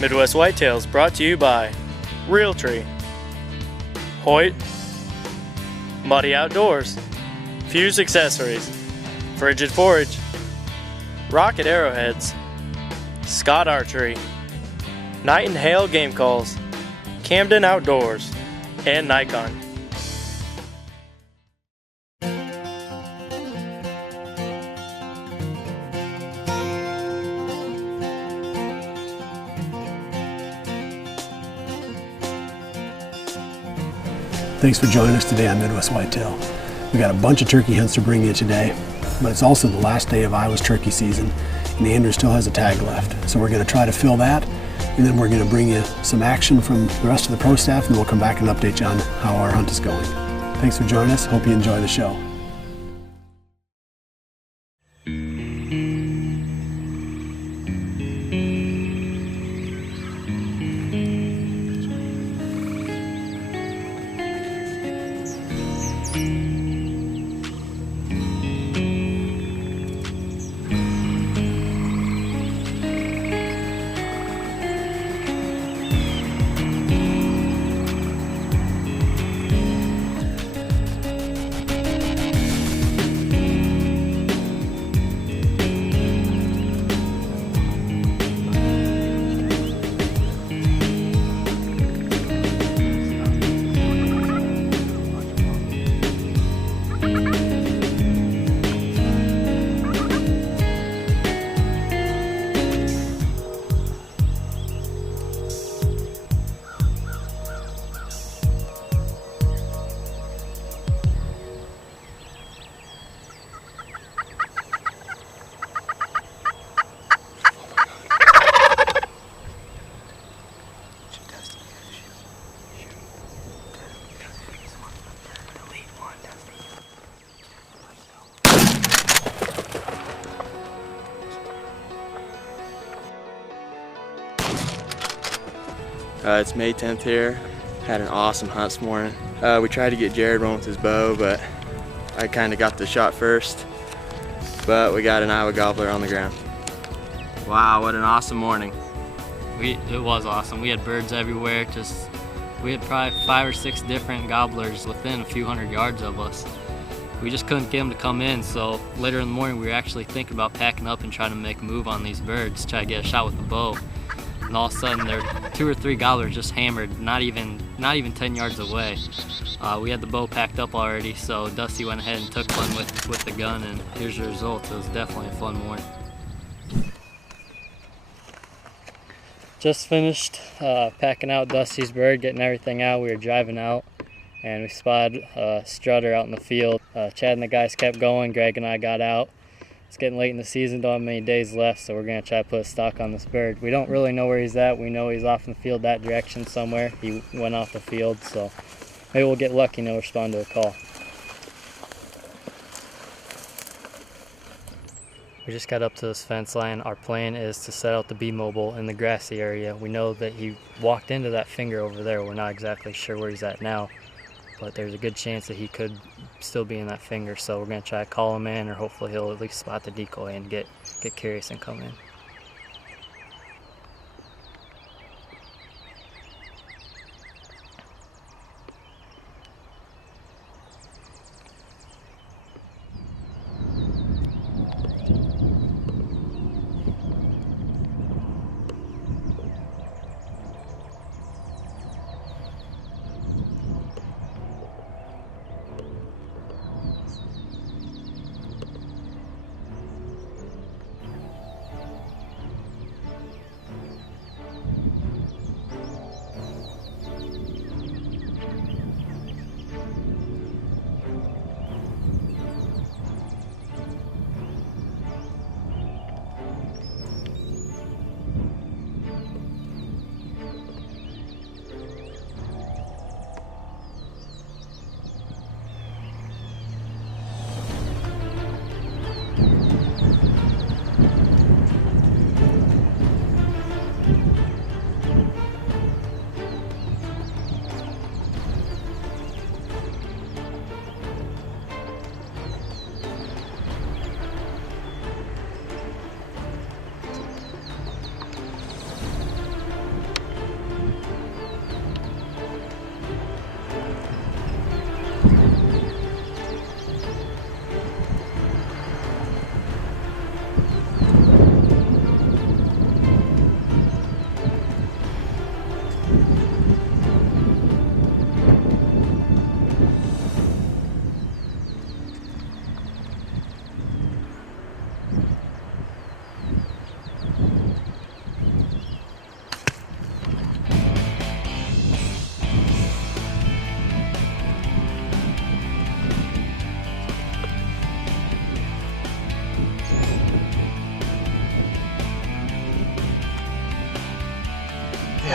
Midwest Whitetails brought to you by Realtree, Hoyt, Muddy Outdoors, Fuse Accessories, Frigid Forage, Rocket Arrowheads, Scott Archery, Night and Hail Game Calls, Camden Outdoors, and Nikon. Thanks for joining us today on Midwest Whitetail. We got a bunch of turkey hunts to bring you today, but it's also the last day of Iowa's turkey season, and Andrew still has a tag left. So we're going to try to fill that, and then we're going to bring you some action from the rest of the pro staff, and we'll come back and update you on how our hunt is going. Thanks for joining us. Hope you enjoy the show. It's May 10th here. Had an awesome hunt this morning. We tried to get Jared one with his bow, but I kind of got the shot first. But we got an Iowa gobbler on the ground. Wow, what an awesome morning. It was awesome. We had birds everywhere. We had probably 5 or 6 different gobblers within a few hundred yards of us. We just couldn't get them to come in, so later in the morning we were actually thinking about packing up and trying to make a move on these birds, try to get a shot with the bow. And all of a sudden there were 2 or 3 gobblers just hammered, not even 10 yards away. We had the bow packed up already, so Dusty went ahead and took one with the gun, and here's the result. It was definitely a fun morning. Just finished packing out Dusty's bird, getting everything out. We were driving out and we spotted a strutter out in the field. Chad and the guys kept going. Greg and I got out. It's getting late in the season, don't have many days left, so we're going to try to put a stock on this bird. We don't really know where he's at. We know he's off in the field that direction somewhere. He went off the field, so maybe we'll get lucky and he'll respond to a call. We just got up to this fence line. Our plan is to set out the B-mobile in the grassy area. We know that he walked into that finger over there. We're not exactly sure where he's at now, but there's a good chance that he could still be in that finger. So we're going to try to call him in, or hopefully he'll at least spot the decoy and get curious and come in.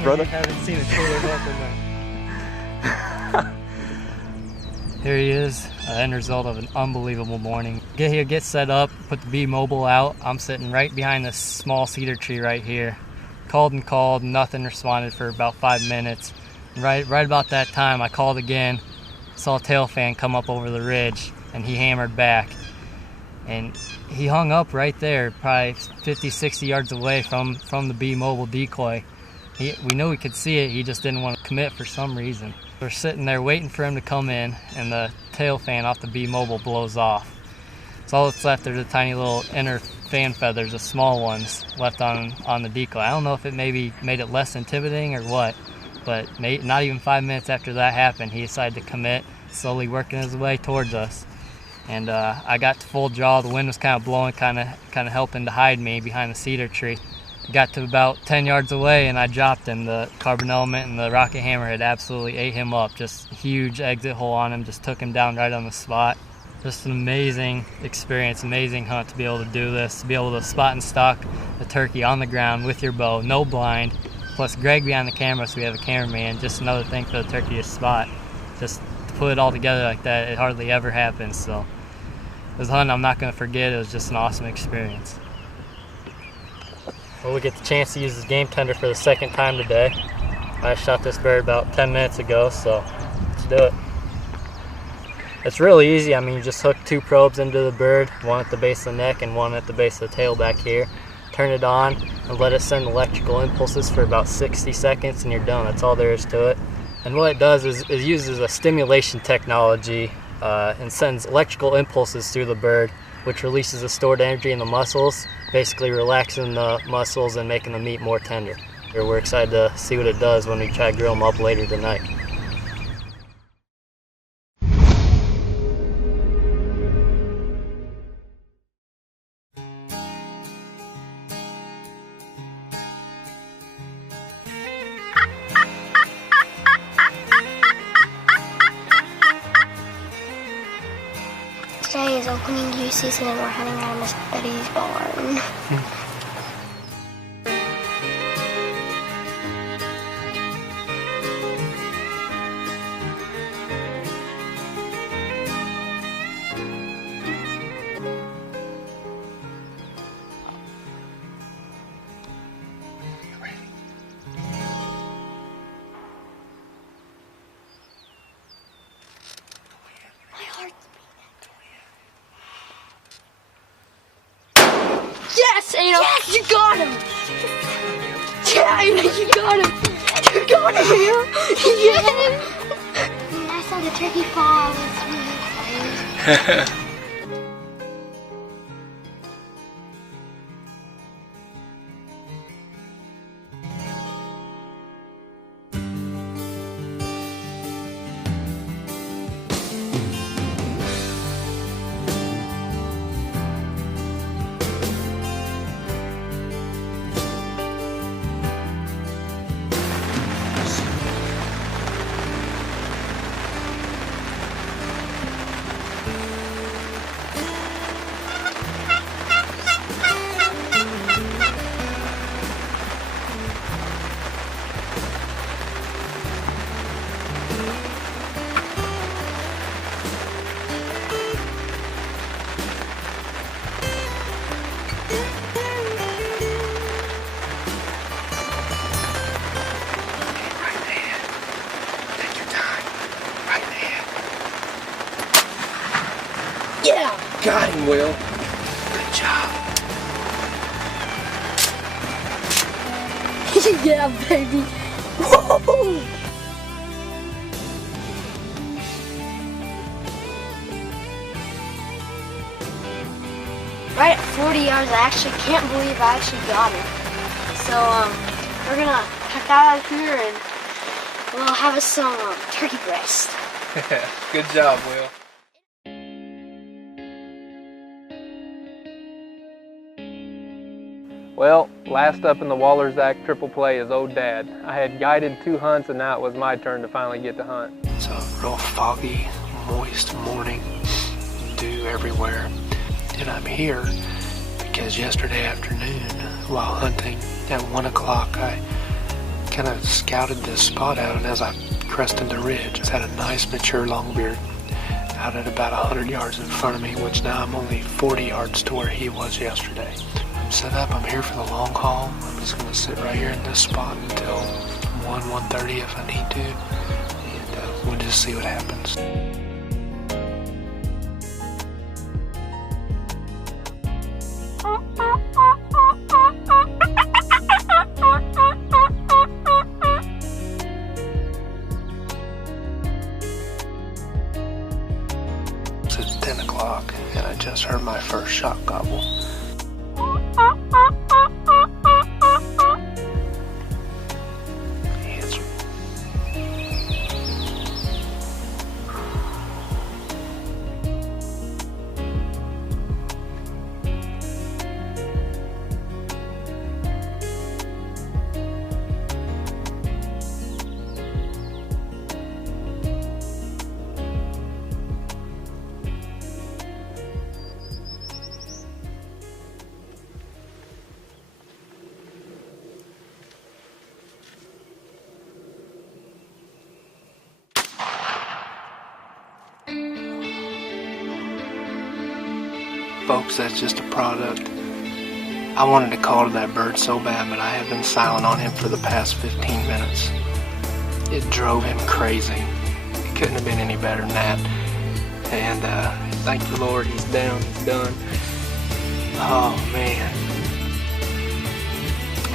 up, brother? Haven't seen a cooler hunt than that. Here he is, end result of an unbelievable morning. Get here, get set up, put the B mobile out. I'm sitting right behind this small cedar tree right here. Called and called, nothing responded for about 5 minutes. Right about that time, I called again, saw a tail fan come up over the ridge, and he hammered back. And he hung up right there, probably 50, 60 yards away from the B mobile decoy. We knew we could see it, he just didn't want to commit for some reason. We're sitting there waiting for him to come in, and the tail fan off the B mobile blows off. So all that's left are the tiny little inner fan feathers, the small ones, left on the decoy. I don't know if it maybe made it less intimidating or what, but not even 5 minutes after that happened, he decided to commit, slowly working his way towards us. And I got to full draw. The wind was kind of blowing, kind of helping to hide me behind the cedar tree. Got to about 10 yards away, and I dropped him. The carbon element and the rocket hammer had absolutely ate him up. Just huge exit hole on him, just took him down right on the spot. Just an amazing experience, amazing hunt to be able to do this, to be able to spot and stalk a turkey on the ground with your bow, no blind, plus Greg behind the camera, so we have a cameraman. Just another thing for the turkey to spot. Just to put it all together like that, it hardly ever happens. So it was a hunt I'm not going to forget. It was just an awesome experience. Well, we get the chance to use this game tender for the second time today. I shot this bird about 10 minutes ago, so let's do it. It's really easy. I mean, you just hook 2 probes into the bird, one at the base of the neck and one at the base of the tail back here. Turn it on and let it send electrical impulses for about 60 seconds and you're done. That's all there is to it. And what it does is it uses a stimulation technology and sends electrical impulses through the bird, which releases the stored energy in the muscles, basically relaxing the muscles and making the meat more tender. We're excited to see what it does when we try to grill them up later tonight. Today is opening goose season and we're hunting around Miss Betty's barn. Yes, Anna! Yes! You got him! Yeah, Anna, you got him! You got him, Anna! Yes! I saw the turkey fall. It's really funny. Yeah! Got him, Will. Good job. Yeah, baby! Whoa! Right at 40 yards, I actually can't believe I actually got it. So, we're gonna head out of here and we'll have us some turkey breast. Good job, Will. Well, last up in the Wallersack triple play is old Dad. I had guided 2 hunts and now it was my turn to finally get to hunt. It's a real foggy, moist morning, dew everywhere. And I'm here because yesterday afternoon while hunting at 1 o'clock I kind of scouted this spot out, and as I crested the ridge, it had a nice mature longbeard out at about 100 yards in front of me, which now I'm only 40 yards to where he was yesterday. I'm set up, I'm here for the long haul. I'm just going to sit right here in this spot until 1:30 if I need to, and we'll just see what happens. It's 10 o'clock and I just heard my first shot gobble. He hits me. Folks, that's just a product. I wanted to call to that bird so bad, but I have been silent on him for the past 15 minutes. It drove him crazy. It couldn't have been any better than that. And thank the Lord, he's down, he's done. Oh man.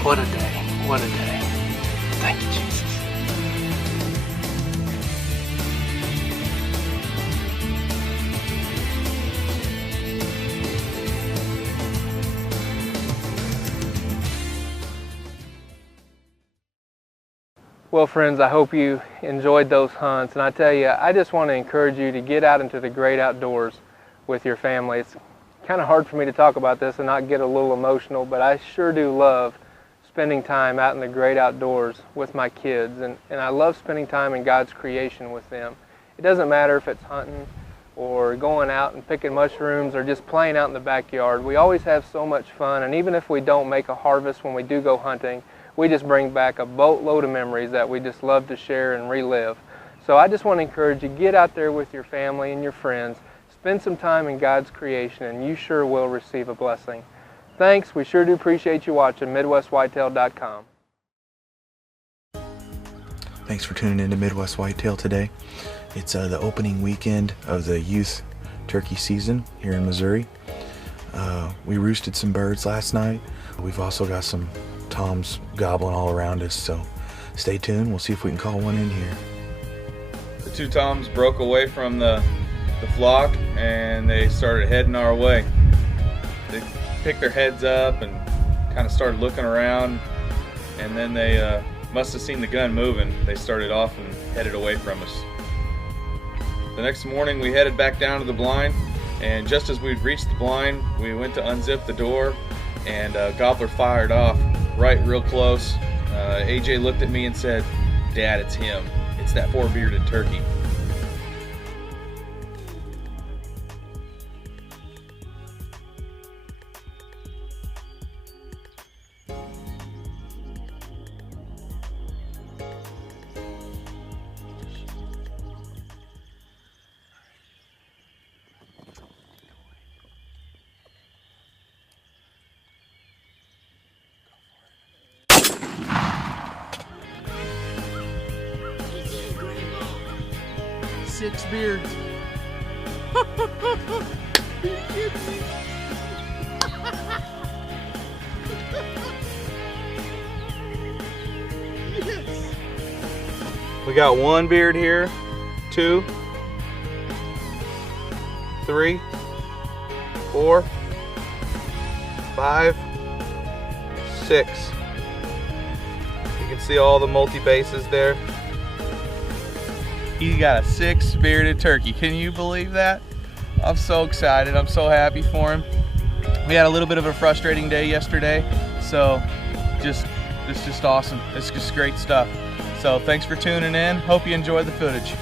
What a day, what a day. Thank you, Jesus. Well, friends, I hope you enjoyed those hunts. And I tell you, I just want to encourage you to get out into the great outdoors with your family. It's kind of hard for me to talk about this and not get a little emotional, but I sure do love spending time out in the great outdoors with my kids. And I love spending time in God's creation with them. It doesn't matter if it's hunting or going out and picking mushrooms or just playing out in the backyard. We always have so much fun. And even if we don't make a harvest when we do go hunting, we just bring back a boatload of memories that we just love to share and relive. So I just want to encourage you, get out there with your family and your friends, spend some time in God's creation, and you sure will receive a blessing. Thanks, we sure do appreciate you watching MidwestWhitetail.com. Thanks for tuning in to Midwest Whitetail today. It's the opening weekend of the youth turkey season here in Missouri. We roosted some birds last night. We've also got some toms gobbling all around us, so stay tuned. We'll see if we can call one in here. The two toms broke away from the flock and they started heading our way. They picked their heads up and kind of started looking around, and then they must have seen the gun moving. They started off and headed away from us. The next morning we headed back down to the blind, and just as we'd reached the blind, we went to unzip the door, and Gobbler fired off right real close. AJ looked at me and said, "Dad, it's him. It's that four-bearded turkey." Six beards. Are you kidding me? Yes. We got one beard here, 2, 3, 4, 5, 6. You can see all the multi-bases there. He got a 6-bearded turkey. Can you believe that? I'm so excited. I'm so happy for him. We had a little bit of a frustrating day yesterday, so it's just awesome. It's just great stuff. So thanks for tuning in. Hope you enjoyed the footage.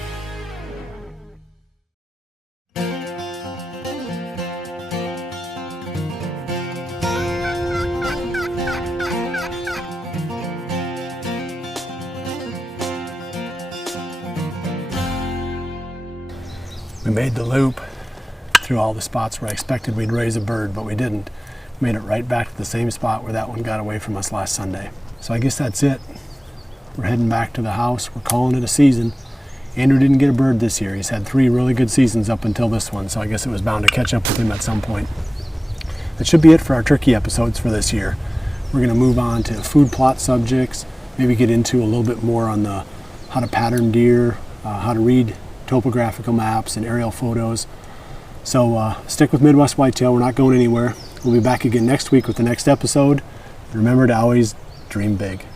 We made the loop through all the spots where I expected we'd raise a bird, but we didn't. Made it right back to the same spot where that one got away from us last Sunday. So I guess that's it. We're heading back to the house. We're calling it a season. Andrew didn't get a bird this year. He's had 3 really good seasons up until this one, so I guess it was bound to catch up with him at some point. That should be it for our turkey episodes for this year. We're going to move on to food plot subjects, maybe get into a little bit more on the how to pattern deer, how to read topographical maps and aerial photos. So stick with Midwest Whitetail. We're not going anywhere. We'll be back again next week with the next episode. Remember to always dream big.